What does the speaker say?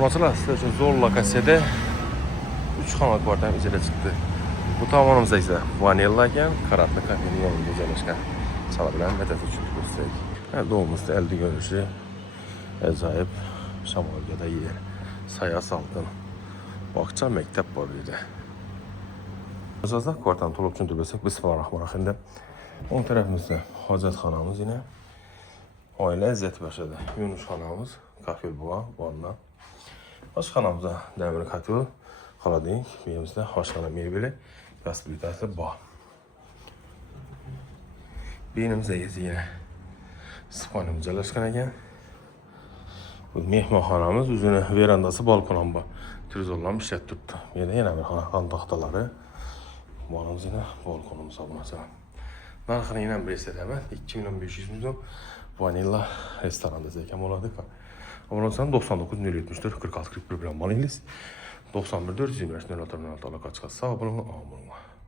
Maçlar sizler üçün zor lokasiyada 3 xana kvartam icra çıxdı. Bu tavanımızda isə vanilla iken karatlı kafenin yanında yerləşən sala bilən mədət üçün göstərik. Əldə olmuşdu, əldə görüşü əcaib şamalgada yer. Saya salqın. Bağça məktəb var bir də. Azazda kvartam tolub üçün dürbəsik Bismillahirrahmanirrahim. Onun tərəfimizdə hacətxanamız yine. Ailə əziyyət başladı. Yunus xanamız, kafel buğa, vanna. Aşxanamızda dəmir katel, xaladnik, birimizdə aşxana mebeli, biraz büyütəsi bağ. Beynimizdə yine spanyamız yerləşkən ekan. Bu mehmanxanamız üzünü verandası balkonamba trizorlanmış işlət tutdu. Yine bir xana taxtaları. Buğanımız yine balkonumuza buna. Narxını yine bir istədəmət 2.500 milyon vanilla restoranda zəkəm oladı. Abone 99 074 46 41 bilan malınız 91 425 06 06 kaç sağ olun.